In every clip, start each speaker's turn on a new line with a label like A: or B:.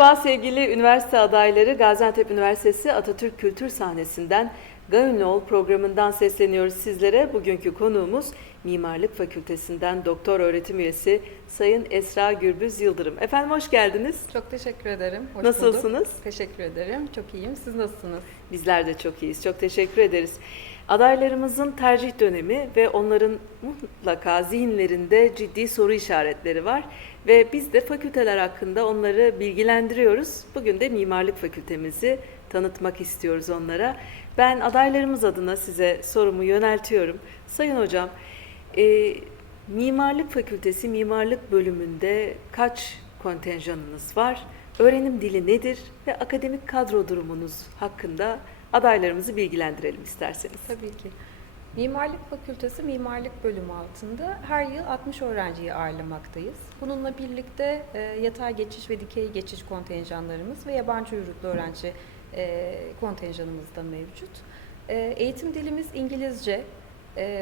A: Merhaba sevgili üniversite adayları. Gaziantep Üniversitesi Atatürk Kültür Sahnesi'nden Gönlol programından sesleniyoruz sizlere. Bugünkü konuğumuz Mimarlık Fakültesinden doktor öğretim üyesi Sayın Esra Gürbüz Yıldırım. Efendim hoş geldiniz.
B: Çok teşekkür ederim. Hoş
A: Nasılsınız?
B: bulduk. Teşekkür ederim. Çok iyiyim. Siz nasılsınız?
A: Bizler de çok iyiyiz. Çok teşekkür ederiz. Adaylarımızın tercih dönemi ve onların mutlaka zihinlerinde ciddi soru işaretleri var. Ve biz de fakülteler hakkında onları bilgilendiriyoruz. Bugün de mimarlık fakültemizi tanıtmak istiyoruz onlara. Ben adaylarımız adına size sorumu yöneltiyorum. Sayın hocam, e, mimarlık fakültesi mimarlık bölümünde kaç kontenjanınız var? Öğrenim dili nedir ve akademik kadro durumunuz hakkında adaylarımızı bilgilendirelim isterseniz.
B: Tabii ki. Mimarlık Fakültesi Mimarlık Bölümü altında her yıl 60 öğrenciyi ağırlamaktayız. Bununla birlikte e, yatay geçiş ve dikey geçiş kontenjanlarımız ve yabancı uyruklu öğrenci e, kontenjanımız da mevcut. E, eğitim dilimiz İngilizce.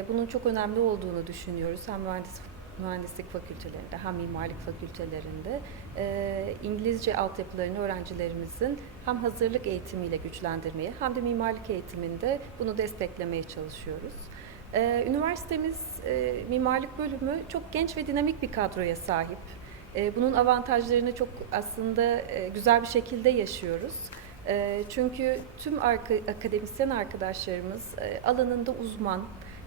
B: Bunun çok önemli olduğunu düşünüyoruz. Hem mühendis, mühendislik fakültelerinde hem mimarlık fakültelerinde. E, İngilizce altyapılarını öğrencilerimizin hem hazırlık eğitimiyle güçlendirmeye hem de mimarlık eğitiminde bunu desteklemeye çalışıyoruz. Ee, üniversitemiz e, mimarlık bölümü çok genç ve dinamik bir kadroya sahip. E, bunun avantajlarını çok aslında e, güzel bir şekilde yaşıyoruz. E, çünkü tüm arka, akademisyen arkadaşlarımız e, alanında uzman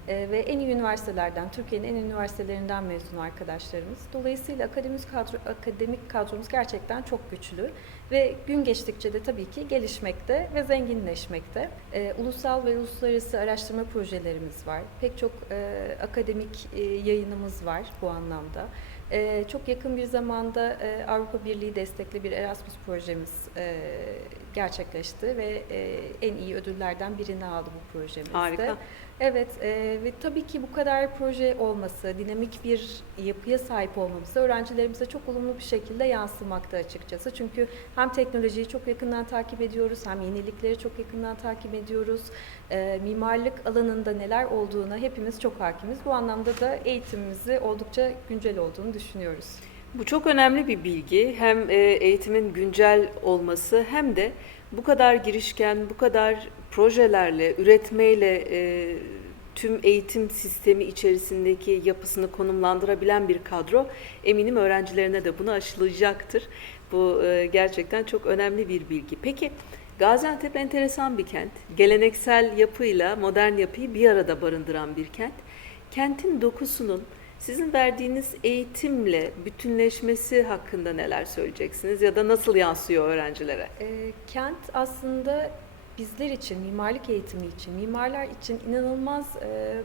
B: e, ve en iyi üniversitelerden, Türkiye'nin en iyi üniversitelerinden mezun arkadaşlarımız. Dolayısıyla akademik kadro, akademik kadromuz gerçekten çok güçlü ve gün geçtikçe de tabii ki gelişmekte ve zenginleşmekte. E, ulusal ve uluslararası araştırma projelerimiz var. Pek çok e, akademik e, yayınımız var bu anlamda. E, çok yakın bir zamanda e, Avrupa Birliği destekli bir Erasmus projemiz e, gerçekleşti ve e, en iyi ödüllerden birini aldı bu projemizde.
A: Harika.
B: Evet e, ve tabii ki bu kadar proje olması, dinamik bir yapıya sahip olmamız öğrencilerimize çok olumlu bir şekilde yansımakta açıkçası. Çünkü hem teknolojiyi çok yakından takip ediyoruz, hem yenilikleri çok yakından takip ediyoruz. E, mimarlık alanında neler olduğuna hepimiz çok hakimiz. Bu anlamda da eğitimimizi oldukça güncel olduğunu düşünüyoruz.
A: Bu çok önemli bir bilgi. Hem e, eğitimin güncel olması hem de bu kadar girişken, bu kadar projelerle, üretmeyle e, tüm eğitim sistemi içerisindeki yapısını konumlandırabilen bir kadro eminim öğrencilerine de bunu aşılayacaktır. Bu e, gerçekten çok önemli bir bilgi. Peki Gaziantep enteresan bir kent. Geleneksel yapıyla modern yapıyı bir arada barındıran bir kent. Kentin dokusunun sizin verdiğiniz eğitimle bütünleşmesi hakkında neler söyleyeceksiniz ya da nasıl yansıyor öğrencilere?
B: E, kent aslında bizler için, mimarlık eğitimi için, mimarlar için inanılmaz e,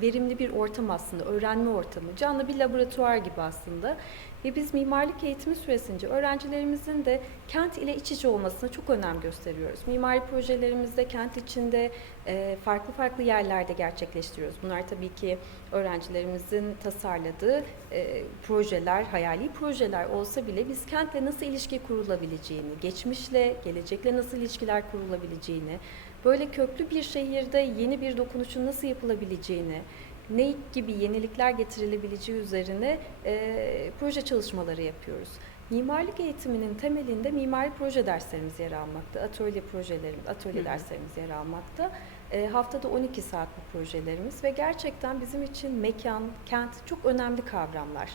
B: verimli bir ortam aslında, öğrenme ortamı. Canlı bir laboratuvar gibi aslında. Ve biz mimarlık eğitimi süresince öğrencilerimizin de kent ile iç içe olmasına çok önem gösteriyoruz. Mimari projelerimizde kent içinde e, farklı farklı yerlerde gerçekleştiriyoruz. Bunlar tabii ki öğrencilerimizin tasarladığı e, projeler, hayali projeler olsa bile biz kentle nasıl ilişki kurulabileceğini, geçmişle, gelecekle nasıl ilişkiler kurulabileceğini, böyle köklü bir şehirde yeni bir dokunuşun nasıl yapılabileceğini, ne gibi yenilikler getirilebileceği üzerine e, proje çalışmaları yapıyoruz. Mimarlık eğitiminin temelinde mimari proje derslerimiz yer almakta, atölye projelerimiz, atölye
A: Hı
B: derslerimiz yer almakta. E, haftada 12 saat bu projelerimiz ve gerçekten bizim için mekan, kent çok önemli kavramlar.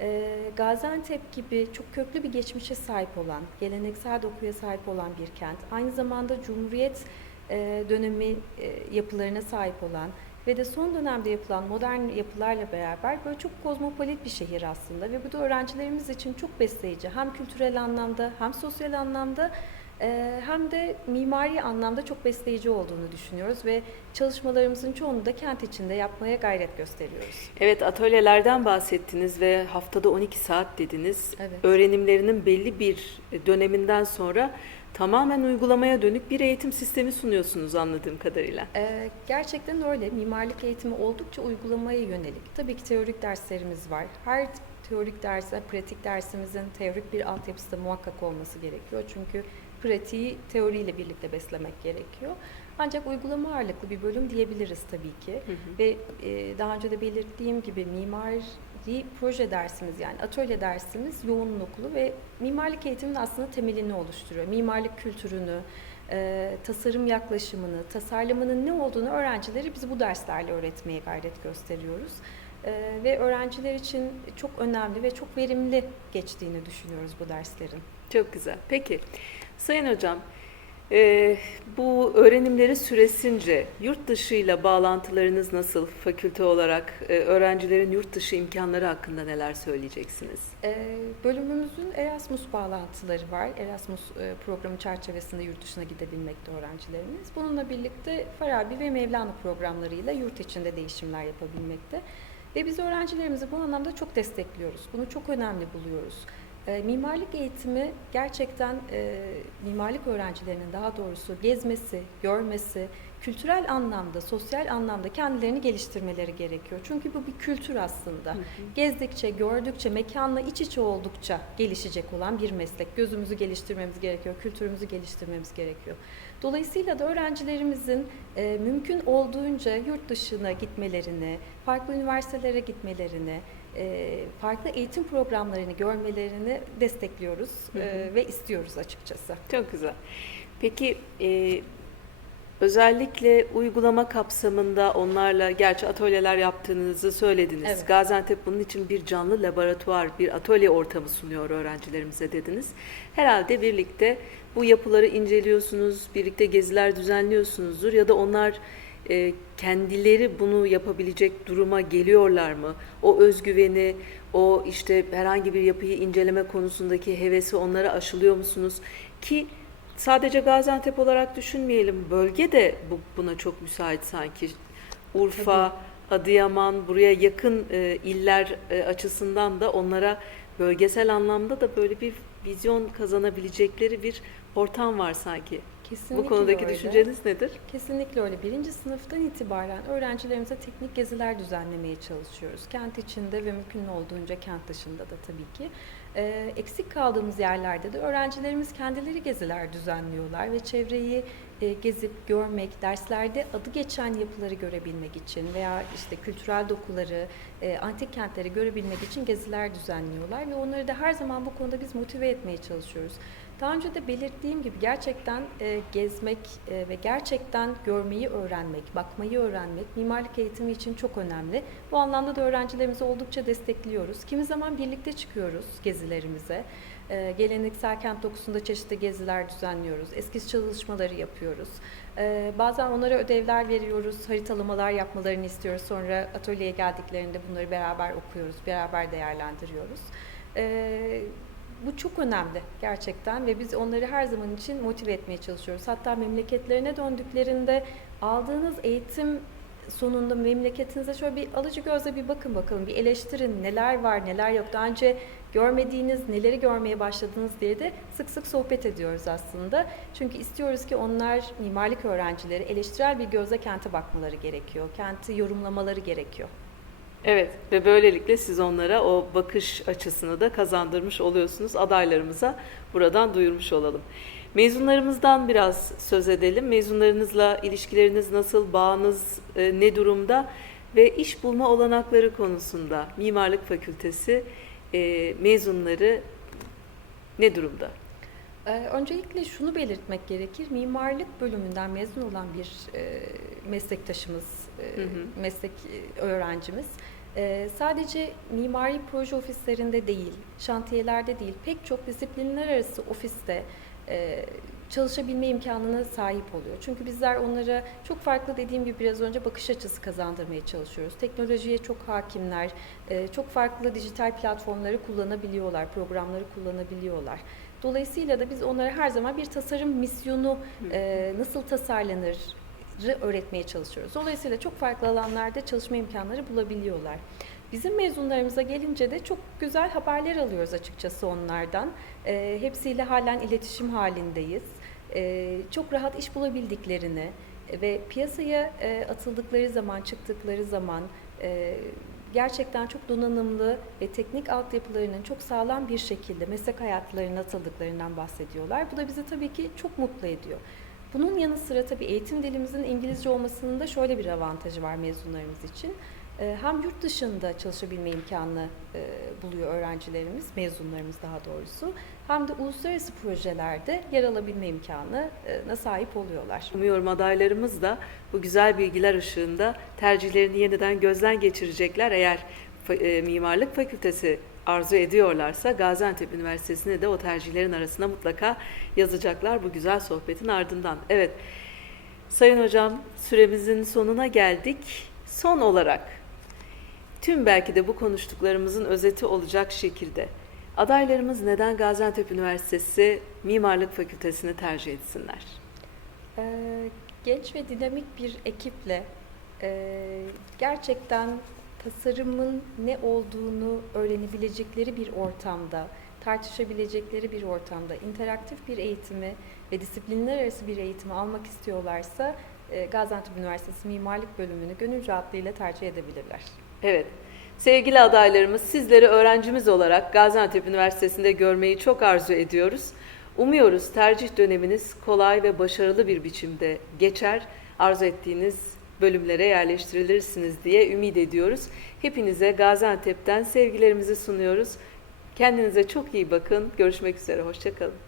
B: E, Gaziantep gibi çok köklü bir geçmişe sahip olan, geleneksel dokuya sahip olan bir kent, aynı zamanda Cumhuriyet e, dönemi e, yapılarına sahip olan ve de son dönemde yapılan modern yapılarla beraber böyle çok kozmopolit bir şehir aslında ve bu da öğrencilerimiz için çok besleyici hem kültürel anlamda hem sosyal anlamda e, hem de mimari anlamda çok besleyici olduğunu düşünüyoruz ve çalışmalarımızın çoğunu da kent içinde yapmaya gayret gösteriyoruz.
A: Evet atölyelerden bahsettiniz ve haftada 12 saat dediniz.
B: Evet.
A: Öğrenimlerinin belli bir döneminden sonra tamamen uygulamaya dönük bir eğitim sistemi sunuyorsunuz anladığım kadarıyla.
B: Ee, gerçekten öyle. Mimarlık eğitimi oldukça uygulamaya yönelik. Tabii ki teorik derslerimiz var. Her teorik derse, pratik dersimizin teorik bir altyapısı da muhakkak olması gerekiyor. Çünkü pratiği teoriyle birlikte beslemek gerekiyor. Ancak uygulama ağırlıklı bir bölüm diyebiliriz tabii ki.
A: Hı hı.
B: Ve e, daha önce de belirttiğim gibi mimar proje dersimiz yani atölye dersimiz yoğunluklu ve mimarlık eğitiminin aslında temelini oluşturuyor. Mimarlık kültürünü, e, tasarım yaklaşımını, tasarlamanın ne olduğunu öğrencileri biz bu derslerle öğretmeye gayret gösteriyoruz. E, ve öğrenciler için çok önemli ve çok verimli geçtiğini düşünüyoruz bu derslerin.
A: Çok güzel. Peki, Sayın Hocam, e, bu öğrenimleri süresince yurt dışıyla bağlantılarınız nasıl? Fakülte olarak e, öğrencilerin yurt dışı imkanları hakkında neler söyleyeceksiniz?
B: E, bölümümüzün Erasmus bağlantıları var. Erasmus e, programı çerçevesinde yurt dışına gidebilmekte öğrencilerimiz. Bununla birlikte Farabi ve Mevlana programlarıyla yurt içinde değişimler yapabilmekte. Ve biz öğrencilerimizi bu anlamda çok destekliyoruz. Bunu çok önemli buluyoruz. E, mimarlık eğitimi gerçekten e, mimarlık öğrencilerinin daha doğrusu gezmesi, görmesi, kültürel anlamda, sosyal anlamda kendilerini geliştirmeleri gerekiyor. Çünkü bu bir kültür aslında. Gezdikçe, gördükçe, mekanla iç içe oldukça gelişecek olan bir meslek. Gözümüzü geliştirmemiz gerekiyor, kültürümüzü geliştirmemiz gerekiyor. Dolayısıyla da öğrencilerimizin e, mümkün olduğunca yurt dışına gitmelerini, farklı üniversitelere gitmelerini, farklı eğitim programlarını görmelerini destekliyoruz
A: Hı hı.
B: e, ve istiyoruz açıkçası.
A: Çok güzel. Peki, e, özellikle uygulama kapsamında onlarla, gerçi atölyeler yaptığınızı söylediniz.
B: Evet.
A: Gaziantep bunun için bir canlı laboratuvar, bir atölye ortamı sunuyor öğrencilerimize dediniz. Herhalde birlikte bu yapıları inceliyorsunuz, birlikte geziler düzenliyorsunuzdur ya da onlar e, kendileri bunu yapabilecek duruma geliyorlar mı? O özgüveni, o işte herhangi bir yapıyı inceleme konusundaki hevesi onlara aşılıyor musunuz? Ki sadece Gaziantep olarak düşünmeyelim. Bölge de bu, buna çok müsait sanki. Urfa, Adıyaman, buraya yakın e, iller e, açısından da onlara bölgesel anlamda da böyle bir vizyon kazanabilecekleri bir ortam var sanki.
B: Kesinlikle
A: bu konudaki
B: öyle.
A: düşünceniz nedir?
B: Kesinlikle öyle. Birinci sınıftan itibaren öğrencilerimize teknik geziler düzenlemeye çalışıyoruz. Kent içinde ve mümkün olduğunca kent dışında da tabii ki. Ee, eksik kaldığımız yerlerde de öğrencilerimiz kendileri geziler düzenliyorlar ve çevreyi e, gezip görmek, derslerde adı geçen yapıları görebilmek için veya işte kültürel dokuları, e, antik kentleri görebilmek için geziler düzenliyorlar ve onları da her zaman bu konuda biz motive etmeye çalışıyoruz. Daha önce de belirttiğim gibi gerçekten e, gezmek e, ve gerçekten görmeyi öğrenmek, bakmayı öğrenmek mimarlık eğitimi için çok önemli. Bu anlamda da öğrencilerimizi oldukça destekliyoruz. Kimi zaman birlikte çıkıyoruz gezilerimize. E, geleneksel kent dokusunda çeşitli geziler düzenliyoruz. Eskiz çalışmaları yapıyoruz. E, bazen onlara ödevler veriyoruz, haritalamalar yapmalarını istiyoruz. Sonra atölyeye geldiklerinde bunları beraber okuyoruz, beraber değerlendiriyoruz. E, bu çok önemli gerçekten ve biz onları her zaman için motive etmeye çalışıyoruz. Hatta memleketlerine döndüklerinde aldığınız eğitim sonunda memleketinize şöyle bir alıcı gözle bir bakın bakalım, bir eleştirin neler var, neler yok. Daha önce görmediğiniz, neleri görmeye başladınız diye de sık sık sohbet ediyoruz aslında. Çünkü istiyoruz ki onlar mimarlık öğrencileri eleştirel bir gözle kente bakmaları gerekiyor. Kenti yorumlamaları gerekiyor.
A: Evet ve böylelikle siz onlara o bakış açısını da kazandırmış oluyorsunuz. Adaylarımıza buradan duyurmuş olalım. Mezunlarımızdan biraz söz edelim. Mezunlarınızla ilişkileriniz nasıl, bağınız e, ne durumda ve iş bulma olanakları konusunda Mimarlık Fakültesi e, mezunları ne durumda?
B: Ee, Öncelikle şunu belirtmek gerekir. Mimarlık bölümünden mezun olan bir e, meslektaşımız, e,
A: Hı hı.
B: meslek e, öğrencimiz sadece mimari proje ofislerinde değil, şantiyelerde değil, pek çok disiplinler arası ofiste çalışabilme imkanına sahip oluyor. Çünkü bizler onlara çok farklı dediğim gibi biraz önce bakış açısı kazandırmaya çalışıyoruz. Teknolojiye çok hakimler, e, çok farklı dijital platformları kullanabiliyorlar, programları kullanabiliyorlar. Dolayısıyla da biz onlara her zaman bir tasarım misyonu e, nasıl tasarlanır öğretmeye çalışıyoruz. Dolayısıyla çok farklı alanlarda çalışma imkanları bulabiliyorlar. Bizim mezunlarımıza gelince de çok güzel haberler alıyoruz açıkçası onlardan. E, hepsiyle halen iletişim halindeyiz. E, çok rahat iş bulabildiklerini ve piyasaya e, atıldıkları zaman, çıktıkları zaman e, gerçekten çok donanımlı ve teknik altyapılarının çok sağlam bir şekilde meslek hayatlarına atıldıklarından bahsediyorlar. Bu da bizi tabii ki çok mutlu ediyor. Bunun yanı sıra tabii eğitim dilimizin İngilizce olmasının da şöyle bir avantajı var mezunlarımız için. E, Hem yurt dışında çalışabilme imkanı e, buluyor öğrencilerimiz, mezunlarımız daha doğrusu. Hem de uluslararası projelerde yer alabilme imkanına sahip oluyorlar.
A: Umuyorum adaylarımız da bu güzel bilgiler ışığında tercihlerini yeniden gözden geçirecekler. Eğer e, mimarlık fakültesi arzu ediyorlarsa Gaziantep Üniversitesi'ne de o tercihlerin arasına mutlaka yazacaklar bu güzel sohbetin ardından. Evet, Sayın Hocam süremizin sonuna geldik. Son olarak tüm belki de bu konuştuklarımızın özeti olacak şekilde adaylarımız neden Gaziantep Üniversitesi Mimarlık Fakültesini tercih etsinler?
B: Ee, genç ve dinamik bir ekiple e, gerçekten tasarımın ne olduğunu öğrenebilecekleri bir ortamda, tartışabilecekleri bir ortamda, interaktif bir eğitimi ve disiplinler arası bir eğitimi almak istiyorlarsa e, Gaziantep Üniversitesi Mimarlık Bölümünü gönül rahatlığıyla tercih edebilirler.
A: Evet. Sevgili adaylarımız, sizleri öğrencimiz olarak Gaziantep Üniversitesi'nde görmeyi çok arzu ediyoruz. Umuyoruz tercih döneminiz kolay ve başarılı bir biçimde geçer. Arzu ettiğiniz bölümlere yerleştirilirsiniz diye ümit ediyoruz. Hepinize Gaziantep'ten sevgilerimizi sunuyoruz. Kendinize çok iyi bakın. Görüşmek üzere. Hoşçakalın.